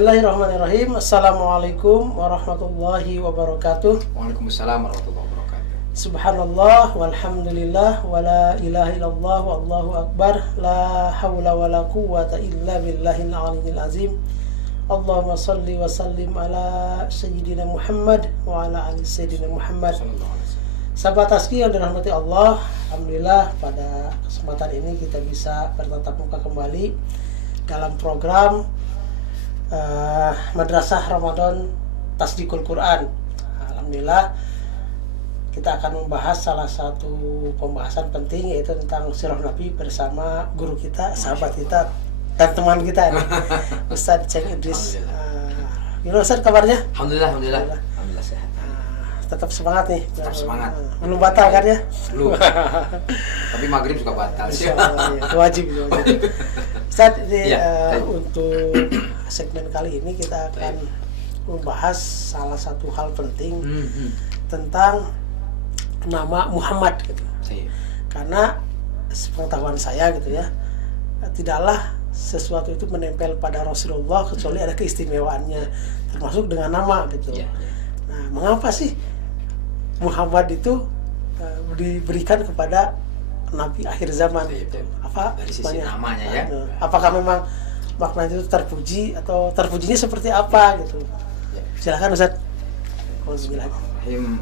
Bismillahirrahmanirrahim. Assalamualaikum warahmatullahi wabarakatuh. Waalaikumsalam warahmatullahi wabarakatuh. Subhanallah walhamdulillah wala ilaha illallah wallahu akbar. La hawla wala quwwata illa billahil aliyyil azim. Allahumma salli wa sallim ala sayyidina Muhammad wa ala ali sayyidina Muhammad. Sahabat Taski yang dirahmati Allah, alhamdulillah pada kesempatan ini kita bisa bertatap muka kembali dalam program Madrasah Ramadan Tasdikul Quran. Alhamdulillah kita akan membahas salah satu pembahasan penting, yaitu tentang sirah Nabi bersama guru kita, sahabat kita dan teman kita nih, Ustadz Ceng Idris. Gimana Ustadz kabarnya? Alhamdulillah sehat. Tetap semangat nih. Tetap semangat. Belum batal kan ya? Belum. Tapi maghrib juga batal sih. Insyaallah, ya. Wajib. Ustadz, ya, untuk segmen kali ini kita akan membahas salah satu hal penting tentang nama Muhammad gitu. Karena sepengetahuan saya gitu ya, tidaklah sesuatu itu menempel pada Rasulullah kecuali ada keistimewaannya, termasuk dengan nama gitu. Nah, mengapa sih Muhammad itu diberikan kepada Nabi akhir zaman gitu? Apa dari sisi namanya ya? Apakah memang maknanya itu terpuji atau terpujinya seperti apa gitu? Silakan Ustaz. Bismillahirrahmanirrahim.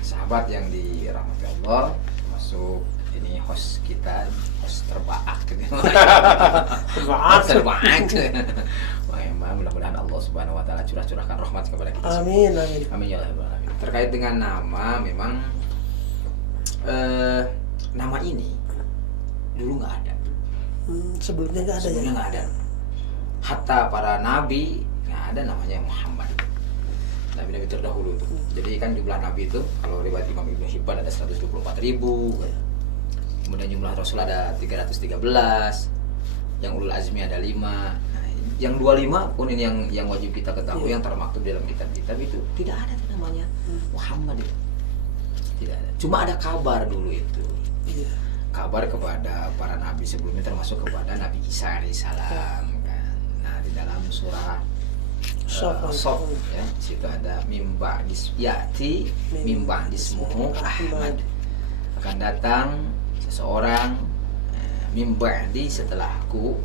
Sahabat yang dirahmati Allah, masuk ini host kita, host terbaik gitu. Terbaik. Mudah-mudahan Allah Subhanahu wa taala curahkan rahmat kepada kita semua. Amin ya rabbal alamin. Terkait dengan nama, memang nama ini dulu nggak ada. Sebelumnya nggak ada. Sebelumnya nggak ada. Hatta para nabi nggak ada namanya Muhammad. Nabi-nabi terdahulu itu. Jadi kan jumlah nabi itu kalau riwayat Imam Ibnu Hibban ada 124.000. Kemudian jumlah rasul ada 313. Yang ulul azmi ada 5. Yang 25 pun ini yang wajib kita ketahui, yang termaktub dalam kitab-kitab itu tidak ada namanya Muhammad itu. Tidak ada. Cuma ada kabar dulu itu. Kabar kepada para nabi sebelumnya, termasuk kepada Nabi Isa alaihissalam kan. Nah, di dalam surah Sof ya, situ ada mimba dismuhu Ahmad, akan datang seseorang mimba di setelahku,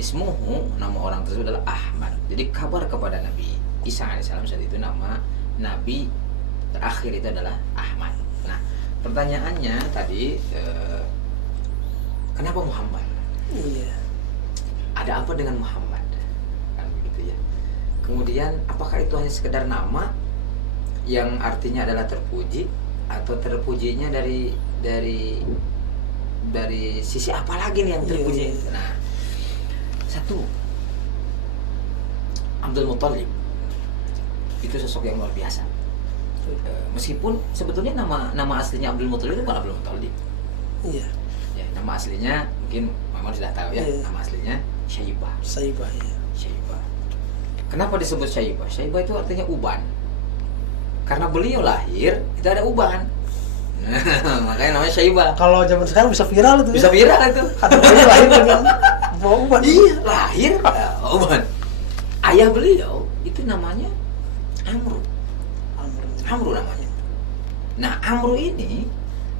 ismuhu, nama orang tersebut adalah Ahmad. Jadi kabar kepada Nabi Isa alaihissalam saat itu nama Nabi terakhir itu adalah Ahmad. Nah, pertanyaannya tadi, kenapa Muhammad? Ada apa dengan Muhammad? Kan begitu ya. Kemudian apakah itu hanya sekedar nama yang artinya adalah terpuji, atau terpujinya dari sisi apa lagi nih yang terpuji? Nah, satu, Abdul Muthalib itu sosok yang luar biasa. Meskipun sebetulnya nama aslinya Abdul Muthalib itu bukan Abdul Muthalib. Ya, nama aslinya mungkin Mama sudah tahu ya. Nama aslinya Syaibah. Syaibah. Kenapa disebut Syaibah? Syaibah itu artinya uban. Karena beliau lahir itu ada uban. Makanya namanya Syaibah. Kalau zaman sekarang bisa viral itu. Bisa viral itu. Ada beliau lahir dengan bawa uban. Iya, lahir uban. Ayah beliau itu namanya Amru namanya. Nah, Amru ini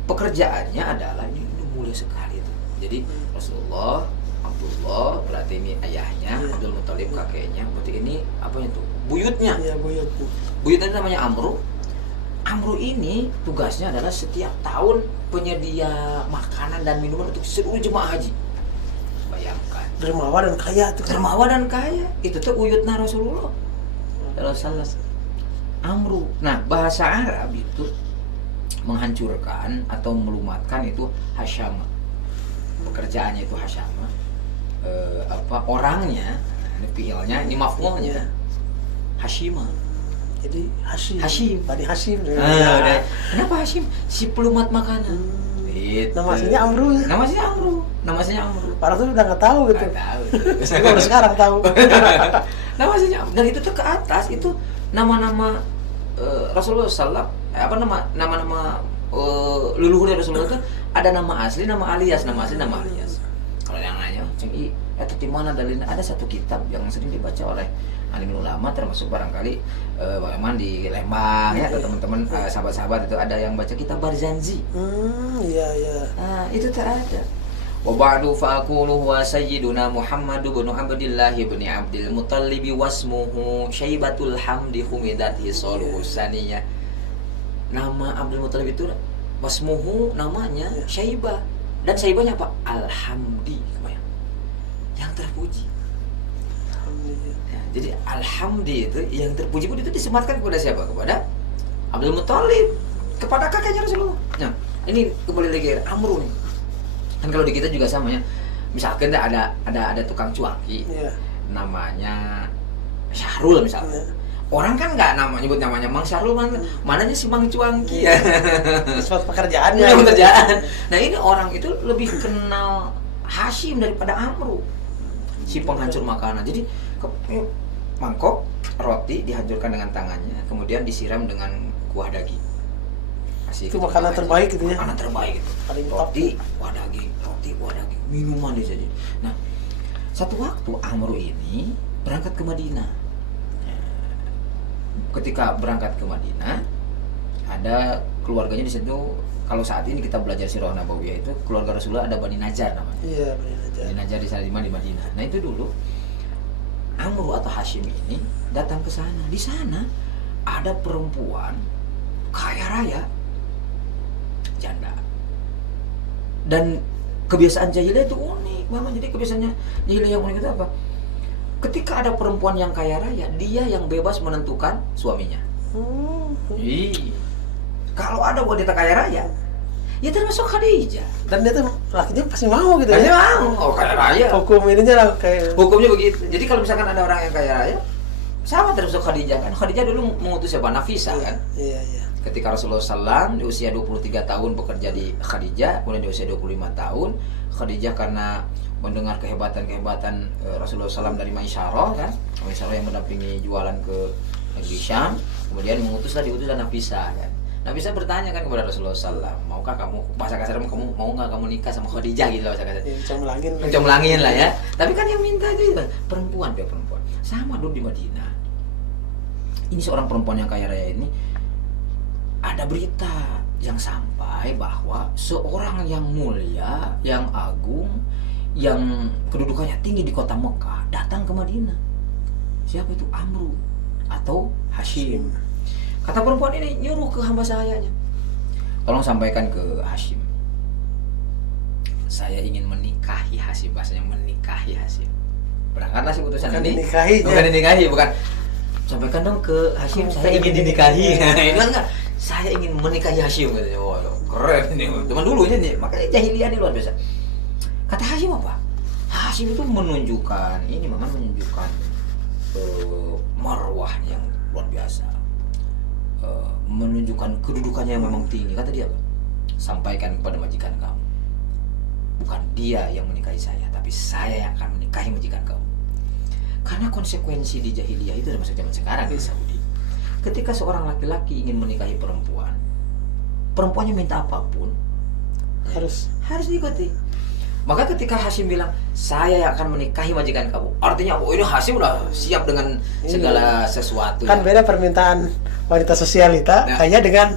pekerjaannya adalah ini mulia sekali itu. Jadi Rasulullah, Abdullah berarti ini ayahnya, Abdul Muthalib kakeknya, berarti ini apanya tuh? Buyutnya. Iya, buyutnya namanya Amru. Amru ini tugasnya adalah setiap tahun penyedia makanan dan minuman untuk seluruh jemaah haji. Bayangkan. Dermawan dan kaya. Itu tuh buyutnya Rasulullah. Amru. Nah, bahasa Arab itu menghancurkan atau melumatkan itu Hasyama. Pekerjaannya itu Hasyama. Orangnya, ini fiilnya, ini maf'ulnya Hashima. Jadi Hashim. Bani Hashim. Kenapa Hashim? Si pelumat makanan. Nama aslinya Amru. Nama aslinya Amru. Para tuh udah nggak tahu gitu. Saya baru sekarang tahu. Nama aslinya Amru. Dan itu tuh ke atas itu nama-nama Rasulullah SAW. Nama-nama leluhur Rasulullah itu ada nama asli, nama alias. Kalau yang nanya, Atau di mana dalilnya? Ada satu kitab yang sering dibaca oleh alim ulama, termasuk barangkali Bagaimana di Lembang ya, atau teman-teman sahabat-sahabat itu ada yang baca kitab Barzanji. Iya iya. Nah, itu tak ada. Wa ba'du faqulu wa sayyiduna Muhammad bin Abdullah bin Abdul Muttalib wasmuhu Syaibatul Hamdi Humidati Soluhu Saniyah. Nama Abdul Muttalib itu wasmuhu, namanya Syaibah, dan Syaibahnya apa? Alhamdi, yang terpuji. Ya, jadi Alhamdi itu yang terpuji pun itu disematkan kepada siapa? Kepada Abdul Muttalib, kepada kakaknya Rasulullah. Nah, ini kembali lagi Amru nih. Kan kalau di kita juga sama ya. Misalkan ada tukang cuanki, namanya Syahrul misalnya. Orang kan nggak nyebut namanya Mang Syahrul, mananya si Mang Cuanki ya. Suatu pekerjaannya. Pekerjaan. Nah ini orang itu lebih kenal Hashim daripada Amru, si penghancur makanan. Jadi mangkok roti dihancurkan dengan tangannya, kemudian disiram dengan kuah daging. Itu makanan terbaik gitu ya. Makanan terbaik itu. Roti, kuah daging, minuman dia saja. Nah, satu waktu Amru ini berangkat ke Madinah. Ketika berangkat ke Madinah, ada keluarganya di situ. Kalau saat ini kita belajar Sirah Nabawiyah itu keluarga Rasulullah ada Bani Najjar namanya. Iya, Bani Najjar. Bani Najjar di sana di Madinah. Nah, itu dulu Amru atau Hashim ini datang ke sana. Di sana ada perempuan kaya raya, janda. Dan kebiasaan jahiliyah itu unik, memang. Jadi kebiasaannya jahiliyah yang unik itu apa? Ketika ada perempuan yang kaya raya, dia yang bebas menentukan suaminya. Kalau ada wanita kaya raya, ya termasuk Khadijah. Dan dia tuh lakinya pasti mau gitu. Pasti mau. Oh, kaya raya. Hukum ininya lah kayak. Hukumnya begitu. Jadi kalau misalkan ada orang yang kaya raya, sama termasuk Khadijah kan. Khadijah dulu mengutus siapa? Nafisa kan. Iya. Ketika Rasulullah SAW di usia 23 tahun bekerja di Khadijah, kemudian di usia 25 tahun, Khadijah karena mendengar kehebatan Rasulullah SAW dari Maisyarah kan, Maisyarah yang mendampingi jualan ke negeri Syam, kemudian diutuslah Nafisa kan. Nafisa bertanya kan kepada Rasulullah SAW, maukah kamu, bahasa kasar kamu mau nggak kamu nikah sama Khadijah gitu lah bahasa kasar. Comlangin lah ya. Tapi kan yang minta itu perempuan, sama dulu di Madinah. Ini seorang perempuan yang kaya raya ini, ada berita yang sampai bahwa seorang yang mulia, yang agung, yang kedudukannya tinggi di kota Mekah datang ke Madinah. Siapa itu? Amru atau Hashim. Kata perempuan ini nyuruh ke hamba sahayanya, tolong sampaikan ke Hashim, saya ingin menikahi Hashim. Bahasanya menikahi Hashim. Berangkatlah si utusan ini. Bukan dinikahi, bukan. Sampaikan dong ke Hashim, saya ingin dinikahi. Itu enggak. Saya ingin menikahi Hashim katanya. Wah, keren ini. Teman dulunya nih, makanya jahiliyah ini luar biasa. Kata Hashim apa? Hashim itu menunjukkan marwah yang luar biasa, menunjukkan kedudukannya yang memang tinggi. Kata dia apa? Sampaikan kepada majikan kamu, bukan dia yang menikahi saya, tapi saya yang akan menikahi majikan kamu. Karena konsekuensi di jahiliyah itu termasuk zaman sekarang di Saudi. Ketika seorang laki-laki ingin menikahi perempuan, perempuannya minta apapun harus diikuti. Maka ketika Hashim bilang, saya yang akan menikahi majikan kamu, artinya ini Hashim udah siap dengan segala sesuatu. Kan beda permintaan wanita sosialita kayaknya dengan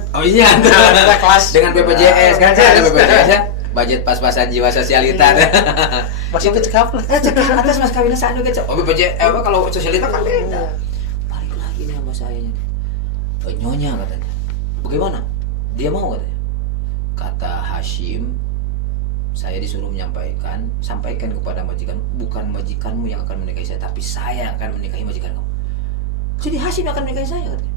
kelas dengan BPJS kan, ada BPJS ya, budget pas-pasan jiwa sosialita. Masuk ke cekap lah. Cekap atas mas kawinnya sandu kecap. Oh BPJS kalau sosialita kan beda. Balik lagi nih sama sayanya. Nyonya katanya. Bagaimana? Dia mau katanya. Kata Hashim, saya disuruh sampaikan kepada majikan, bukan majikanmu yang akan menikahi saya, tapi saya yang akan menikahi majikan kamu. Jadi Hashim akan menikahi saya katanya.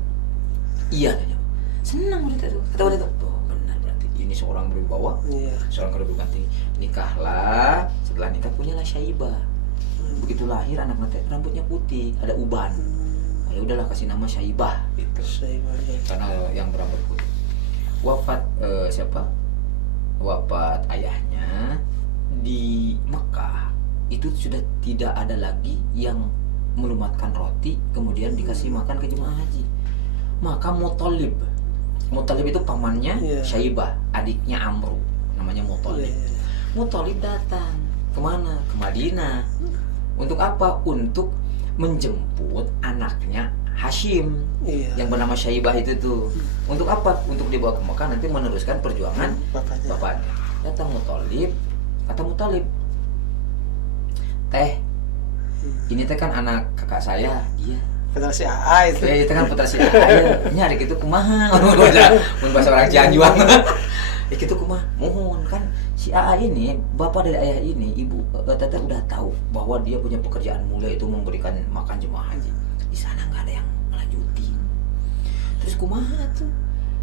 Iya katanya. Senang wanita itu. Kata wanita, oh benar, berarti ini seorang berwibawa, seorang kedudukan tinggi. Nikahlah. Setelah nikah punyalah Syaibah. Begitu lahir anak rambutnya putih, ada uban. Ya udahlah kasih nama Syaibah gitu. Karena yang berambut putih. Wafat wafat ayahnya di Mekah itu sudah tidak ada lagi yang melumatkan roti kemudian dikasih makan ke jemaah haji. Maka Muttalib itu pamannya Syaibah, adiknya Amru, namanya Muttalib. Muttalib datang Kemana? Ke Madinah. Untuk apa? Untuk menjemput anaknya Hashim yang bernama Syaibah itu tuh. Untuk apa? Untuk dibawa ke Mekah nanti meneruskan perjuangan bapaknya. Datang Muthalib, kata Muthalib, teh, ini teh kan anak kakak saya, iya. Putra si AA itu. Itu kan putra si AA. Ini hari itu kumaha. Mun bahasa orang Cianjur. Itu kumaha. Mohon kan si AA ini, bapak dari ayah ini, ibu teteh udah tahu bahwa dia punya pekerjaan mulia itu memberikan makan jemaah haji. Di sana nggak ada yang melanjutin. Terus kumaha tuh?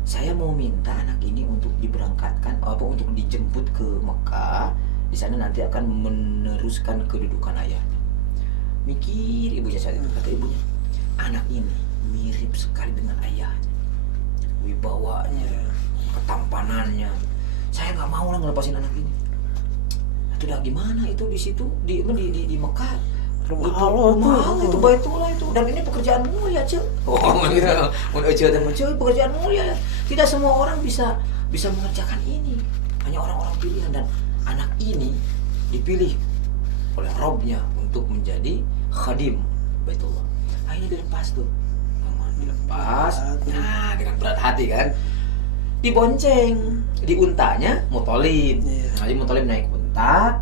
Saya mau minta anak ini untuk diberangkatkan untuk dijemput ke Mekah. Di sana nanti akan meneruskan kedudukan ayahnya. Mikir ibunya saat itu, kata ibunya, anak ini mirip sekali dengan ayahnya, wibawanya, ketampanannya. Saya nggak mau lah ngelepasin anak ini. Itu udah gimana itu di situ di Mekah. Rumah Allah itu Baitullah itu, dan ini pekerjaan mulia, Cek. Pekerjaan mulia. Tidak semua orang bisa mengerjakan ini. Hanya orang-orang pilihan, dan anak ini dipilih oleh Robnya untuk menjadi khadim Baitullah. Akhirnya dilepas tuh. Dilepas. Nah, dengan berat hati kan. Dibonceng di untanya Muthalib. Jadi Muthalib naik unta,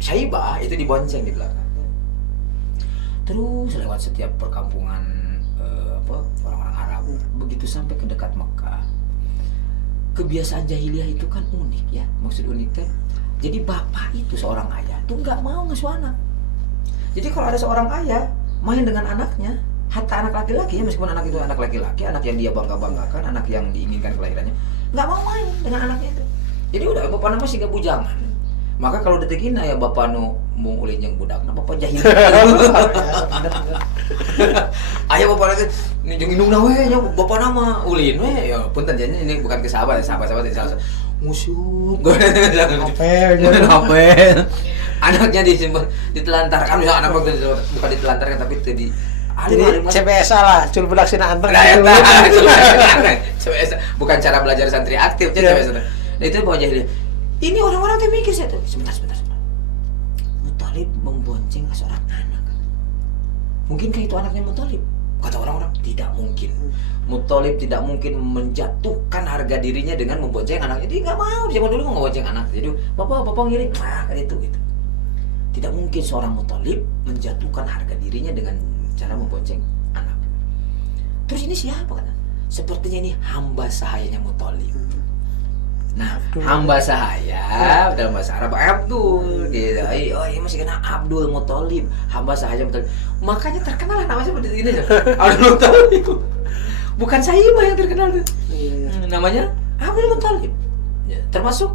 Syaibah itu dibonceng di belakang. Terus lewat setiap perkampungan orang-orang Arab. Begitu sampai ke dekat Mekah. Kebiasaan jahiliyah itu kan unik ya. Maksud unik kan. Jadi bapak itu seorang ayah tuh nggak mau ngasuh anak. Jadi kalau ada seorang ayah main dengan anaknya, hatta anak laki-laki ya, meskipun anak itu anak laki-laki, anak yang dia bangga-banggakan, anak yang diinginkan kelahirannya, nggak mau main dengan anaknya itu. Jadi udah bapak nama sih gak bujangan. Maka kalau detik ini ya bapak nu mau ulin yang budak, nah bapak jahil. Ayah bapak lagi jeung indung we nya bapak nama ulin we ya punten jadinya ini bukan ke sahabat ini salah musuh. Apa? Anaknya disimpan ditelantarkan, misalnya anak bukan ditelantarkan tapi itu di jadi CPSA lah, cul budak sina anteng. CPSA bukan cara belajar santri aktif, CPSA. Nah itu bawa jahiliyah. Ini orang-orang tuh mikir saya tuh, sebentar. Muthalib membonceng seorang anak. Mungkinkah itu anaknya Muthalib? Kata orang-orang, tidak mungkin. Muthalib tidak mungkin menjatuhkan harga dirinya dengan membonceng anaknya. Dia nggak mau, zaman dulu mau membonceng anak. Jadi bapak ngiring, kan itu gitu. Tidak mungkin seorang Muthalib menjatuhkan harga dirinya dengan cara membonceng anak. Terus ini siapa kata? Sepertinya ini hamba sahayanya Muthalib. Nah, hamba sahaya dalam bahasa Arab Abdul. Gitu. Oh, ini masih kena Abdul Muthalib, hamba sahaya Muthalib. Makanya terkenal namanya seperti ini. Abdul Muthalib. Bukan Syaibah yang terkenal tuh. Namanya Abdul Muthalib. Ya, termasuk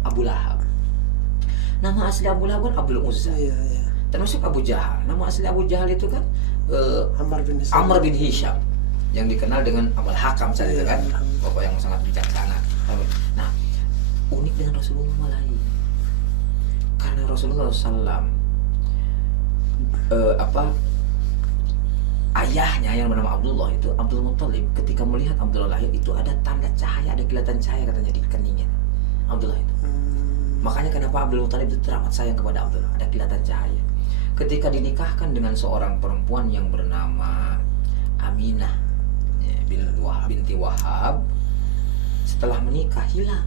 Abu Lahab. Nama asli Abu Lahab kan Abdul Uzza. Termasuk Abu Jahal. Nama asli Abu Jahal itu kan Amr bin Hisham, yang dikenal dengan Abul Hakam saat itu kan, bapak yang sangat bijaksana. Nah, unik dengan Rasulullah malah ini, karena Rasulullah SAW ayahnya yang bernama Abdullah itu Abdul Muthalib, ketika melihat Abdullah lahir itu ada tanda cahaya, ada kilatan cahaya katanya di keningnya Abdullah itu. Makanya kenapa Abdul Muthalib itu teramat sayang kepada Abdullah, ada kilatan cahaya. Ketika dinikahkan dengan seorang perempuan yang bernama Aminah binti Wahab, setelah menikah hilang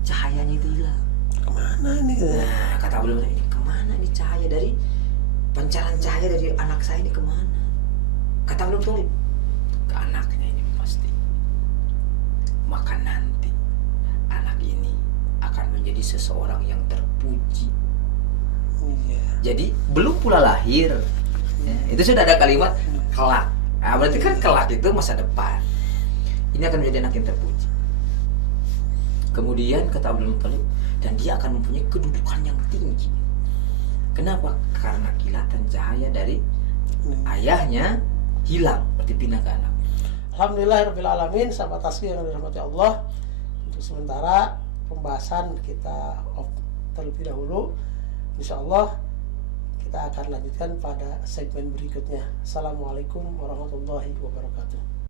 cahayanya, itu hilang. Kemana ini? Nah, kata Abdul Muthalib, ini kemana nih cahaya dari pancaran cahaya dari anak saya ini kemana? Kata Abdul Muthalib, ke anaknya ini pasti. Maka nanti anak ini akan menjadi seseorang yang terpuji. Jadi belum pula lahir, ya, itu sudah ada kalimat kelak. Nah, berarti kan kelak itu masa depan. Ini akan menjadi anak yang terpuji. Kemudian kata Abdul Muthalib, dan dia akan mempunyai kedudukan yang tinggi. Kenapa? Karena kilatan cahaya dari ayahnya hilang, berarti pindah ke anak. Alhamdulillahirabbil alamin, sahabat tasbih yang dirahmati Allah. Untuk sementara pembahasan kita terlebih dahulu. Insyaallah kita akan lanjutkan pada segmen berikutnya. Assalamualaikum warahmatullahi wabarakatuh.